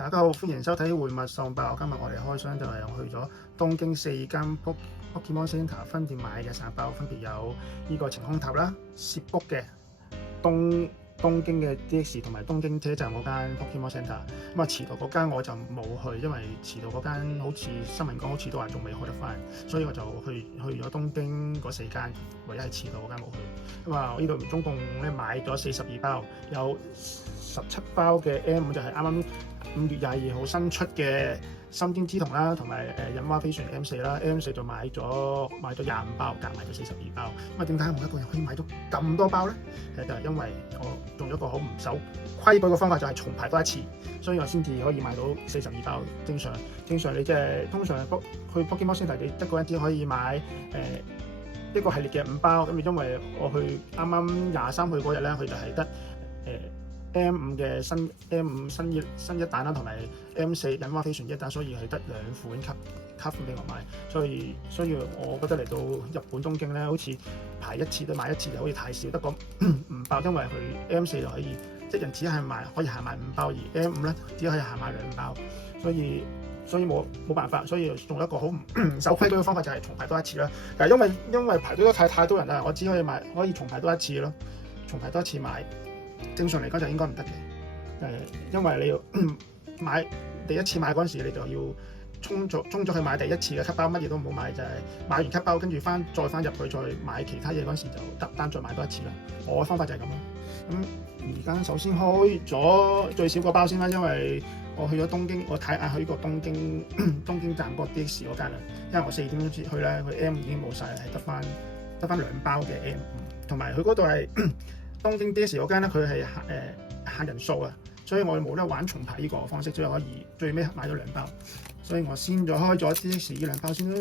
大家好，歡迎收睇《玩物喪爆》。今日我哋開箱就係去咗東京4間 Pokemon Center 分店買嘅散包，分別有呢個晴空塔啦、涉谷嘅東京嘅 DX 同埋東京車站嗰間 Pokemon Center。咁啊，池袋嗰間我就冇去，因為池袋嗰間好似新聞講好似都話仲未開得翻，所以我就去咗東京嗰4間，唯一係池袋嗰間冇去。咁啊，我呢度總共咧買咗42包，有17包嘅 M5，就係啱啱5月22號新出嘅心經之瞳啦，同埋忍蛙飛船 M4 啦 ，M4 就買咗25包，夾埋咗42包。咁啊，點解我一個人可以買到咁多包咧？其實就係因為我用咗個好唔守規矩嘅方法，就係重排多一次，所以我先至可以買到42包。正常你即係通常去 Pokemon Center 你一個人只可以買一個系列嘅5包，咁因為我去啱啱23去嗰日咧，佢就係得M5 嘅新一彈啦，同埋 M4 忍蛙飛船一彈，所以係得2款卡款俾我買，所以我覺得嚟到日本東京咧，好似排一次都買一次就好似太少，得個5包，因為佢 M4 就可以一人只係可以限買5包，而 M5 咧只可以限買2包，所以冇辦法，所以用一個好唔守規矩嘅方法就係重排多一次啦。但係因為排隊都太多人啦，我只可以重排多一次咯，重排多一次買。正常嚟講就應該唔得嘅，因為你要買第一次買嗰陣時，你就要衝咗去買第一次嘅卡包，乜嘢都唔好買，就係買完卡包跟住再翻入去再買其他嘢嗰陣時就單再買多一次啦。我嘅方法就係咁咯。咁而家首先開咗最少個包先啦，因為我去咗東京，我睇下去過東京站個 DX 嗰間啦，因為我4點鐘先去咧，佢 M 已經冇晒，係得翻2包嘅 M5，同埋佢嗰度係東京 DX 嗰間咧，佢係限人數啊，所以我冇得玩重排呢個方式，所以可以最尾買咗2包，所以我先咗開咗 DX 呢2包先啦，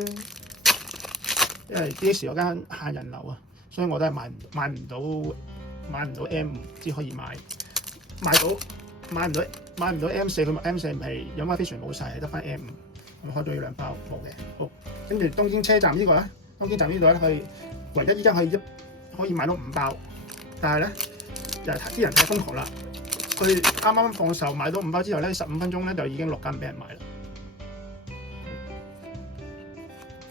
因為 DX 嗰間限人流啊，所以我都係買唔到 M5，只可以買唔到 M4， 佢 M4 唔係忍蛙飛船冇晒，係得翻 M5，咁開咗呢2包冇嘅。好，跟住東京車站呢個咧，東京站呢度咧，佢唯一依家可以買到5包。但係咧，又係啲人太瘋狂啦！佢啱啱放售買到5包之後咧，15分鐘咧就已經落緊俾人買啦。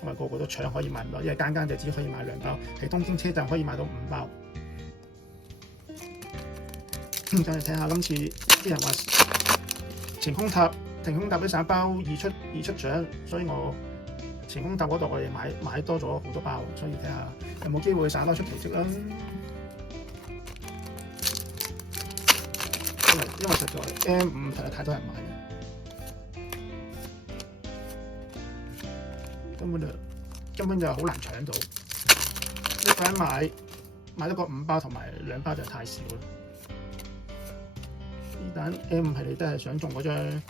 因為個個都搶，可以買唔到，因為間就只可以買2包，喺東京車站可以買到5包。咁再嚟睇下今次啲人話晴空塔啲散包易出獎，所以我晴空塔嗰度我哋買多咗好多包，所以睇下有冇機會散包出奇蹟啦。因為實在 M5 實在太多人買，根本就好難搶到。一個人買得個5包同埋2包就太少啦。呢單 M5 係你都係想中嗰張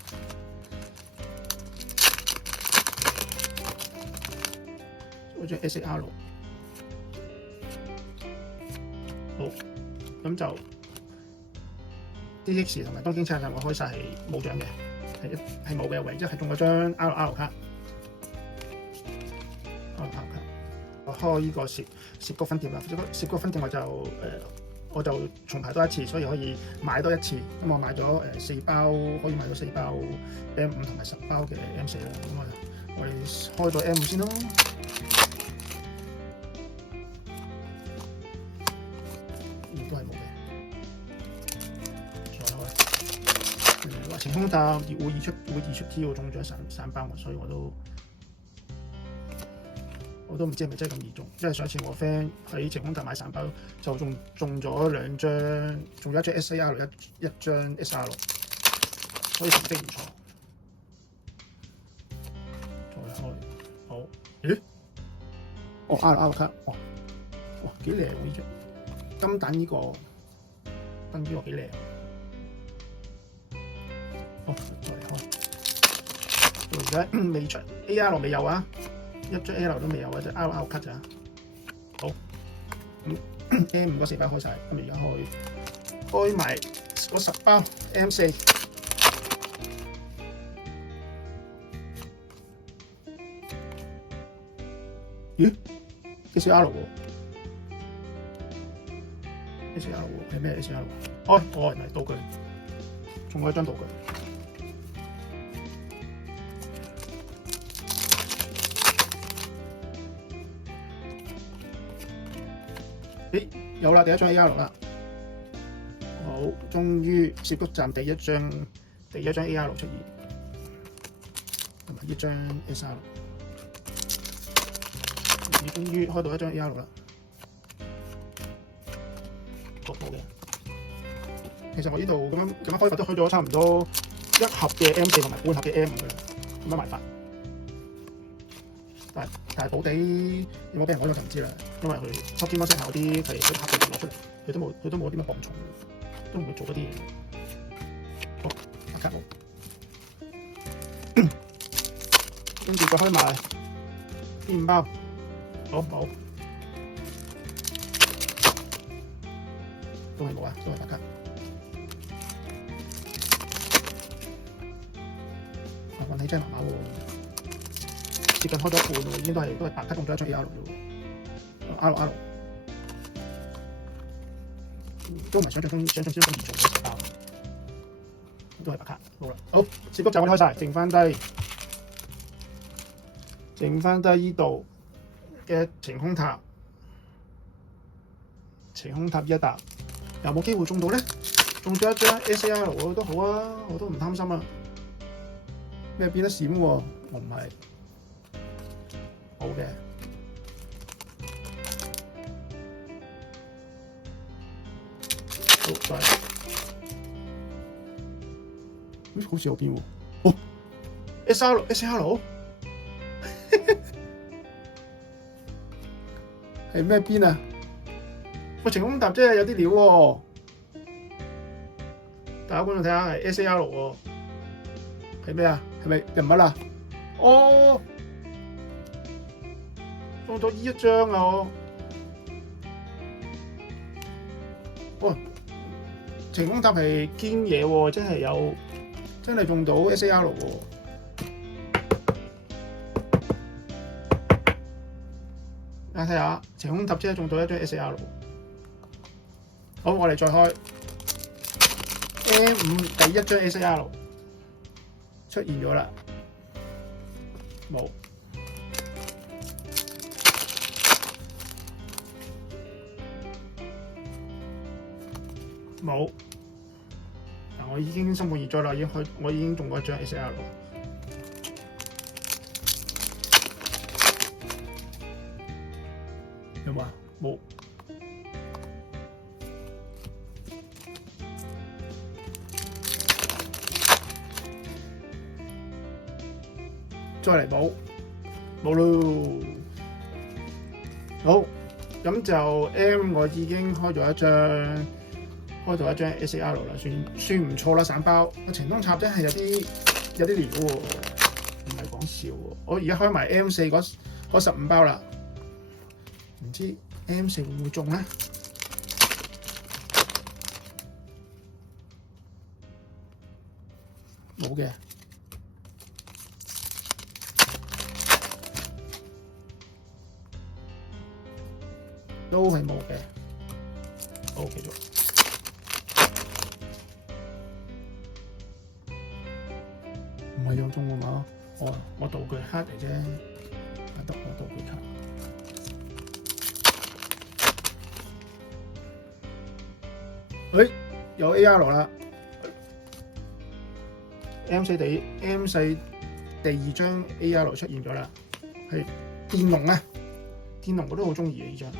SAR， 好，咁就。DX 同埋東京車站我開晒係冇獎嘅，係冇嘅，唯一係中咗張 RR 卡。我開呢個涉谷分店啦，涉谷分店我就重排多一次，所以可以買多一次。咁我買咗4包，可以買到4包 M5 同埋10包嘅 M4 啦。咁我哋開咗 M5 先咯。都係冇嘅。晴空塔會易出 T， 我中咗散包，所以我都唔知係咪真係咁易中，因為上次我 friend 喺晴空塔買散包就中咗2張，中咗一張 SAR 一張 SR， 所以成績唔錯。再開好，咦？哦 RR 卡，哇幾靚喎呢張，金蛋呢個燈呢個幾靚。好，再嚟開。而家未出 AR 未有啊，一張 L 都未有啊，就 RR 卡咋。好，咁 M5 嗰4包開晒，咁而家開埋嗰10包 M4。咦 ？SR 喎 ，SR 喎，係咩 SR？哦，原來道具，中咗一張道具。誒有啦，第一張 AR 啦，好，終於涉谷站第一張 AR 出現，同埋呢張 SR， 終於開到一張 AR 啦，好嘅。其實我呢度咁樣開發都開咗差唔多一盒嘅 M4同埋半盒嘅 M5嘅啦，咁樣賣法。但係保地有冇俾人攞咗就唔知啦，因為佢 Pokemon Center嗰啲係佢盒嘅攞出嚟，佢都冇點樣磅重，都唔會做嗰啲嘢。好，白卡冇，跟住再開埋啲5包，好冇，都係冇啊，都係白卡。運氣真係麻麻喎。接近開咗一半咯，已經都係白卡中咗一張 AR 啫喎 ，R 都唔係想象中咁嚴重嘅包，都係白卡好啦。好，涉谷站我哋開晒，剩翻低依度嘅晴空塔，呢一笪有冇機會中到咧？中咗一張 SAR 都好啊，我都唔貪心啊。咩變得閃喎？我唔係。好嘅，好再，好似有變喎。哦 ，SR 係咩邊啊？個晴空塔真係有啲料喎。大家觀眾睇下係 SAR 喎，係咩啊？係咪人物啊？哦。中咗呢一張啊！哇，晴空塔係堅嘢喎，真係中到 SAR 喎。大家睇下，晴空塔真係中到一張 SAR。好，我哋再開 M5 第一張 SAR 出現咗啦，冇。冇，嗱我已經心滿意足啦，我已經中過一張 SAR 咯。有冇啊？冇。再嚟冇咯。好，咁就 M 我已經開咗一張。開到一張 SAR 啦，算唔錯啦，散包個晴空塔真係有啲料喎，唔係講笑喎。我而家開埋 M4嗰15包啦，唔知 M4會唔會中咧？冇嘅，都係冇嘅。好，繼續。唔係有中㗎嘛？我道具卡嚟啫，得我道具卡。誒，有 AR 啦 ，M4 第二張 AR 出現咗啦，係電龍啊！電龍我都好中意嘅呢張，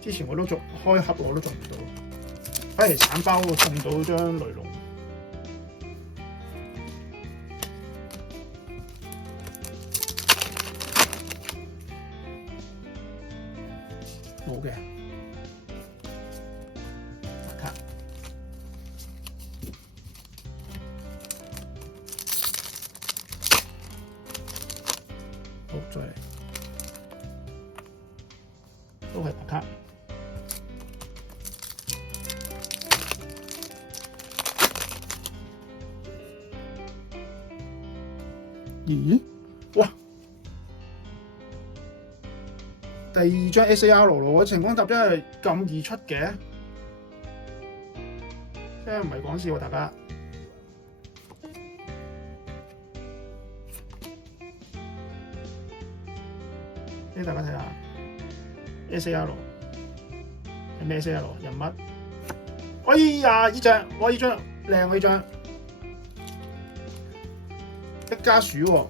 之前我都開盒我都中唔到，反而散包我中到張雷龍。冇嘅，白卡。好，再嚟，都係白卡。咦？哇！第二張 SAR 咯，晴空塔真係咁易出嘅，真係唔係講笑喎，大家。俾大家睇下 SAR 係咩 SAR 人物？哎呀！呢張我呢張靚，呢張一家鼠喎。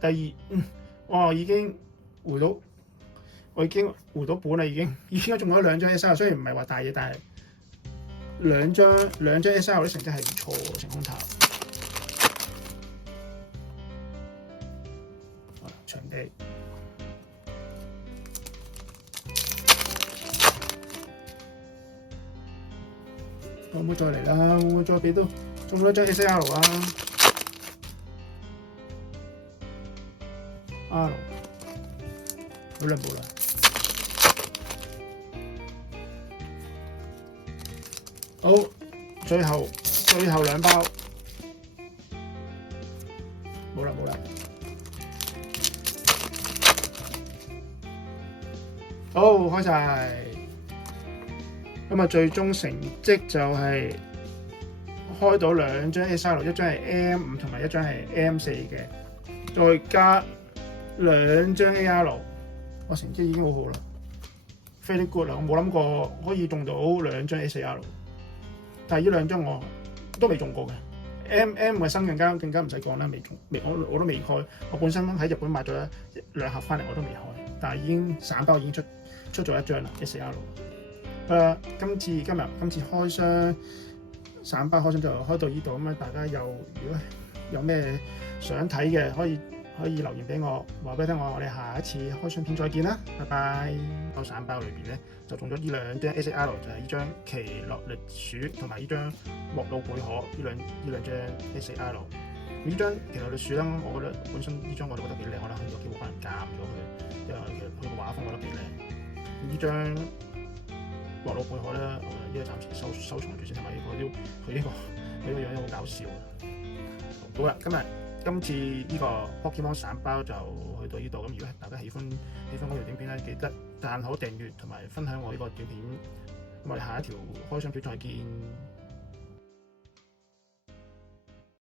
第二，哇！已經回到，我已經回到本啦，已經仲有2張 SR， 雖然唔係話大嘢，但係兩張 SR 啲成績係唔錯喎，晴空塔。場地，會唔會再嚟啦？會唔會再俾到中咗一張 SR 啊？R 好啦冇啦，好，最後2包，冇啦，好開晒。咁啊，最終成績就係開到2張 SR， 一張係 M5同埋一張係 M4嘅，再加2張 AR， 我成績已經好好啦 ，very good 啦！我冇諗過可以中到2張 SAR， 但係呢2張我都未中過嘅。M 嘅新更加唔使講啦，我都未開。我本身喺日本買咗2盒翻嚟，我都未開，但係已經散包已經出咗1張啦 SAR。今次開箱散包開箱就開到呢度咁啊！大家如果有咩想睇嘅可以留言俾我，話俾你聽我哋下一次開箱片再見啦，拜拜！個散包裏邊咧就中咗呢2張 SAR， 就係呢張奇樂栗鼠同埋呢張莫魯貝殼呢兩張 SAR。呢張奇樂栗鼠咧，我覺得本身呢張我都覺得幾靚，可能有機會幫人鑑咗佢，因為其實佢個畫風我覺得幾靚。呢張莫魯貝殼咧，我呢個暫時收藏住先，同埋佢呢個樣都好搞笑嘅。好啦，今次呢個 Pokemon 散包就去到呢度。咁如果大家喜歡嗰條短片咧，記得讚好、訂閱同埋分享我呢個短片。咁我哋下一條開箱片再見。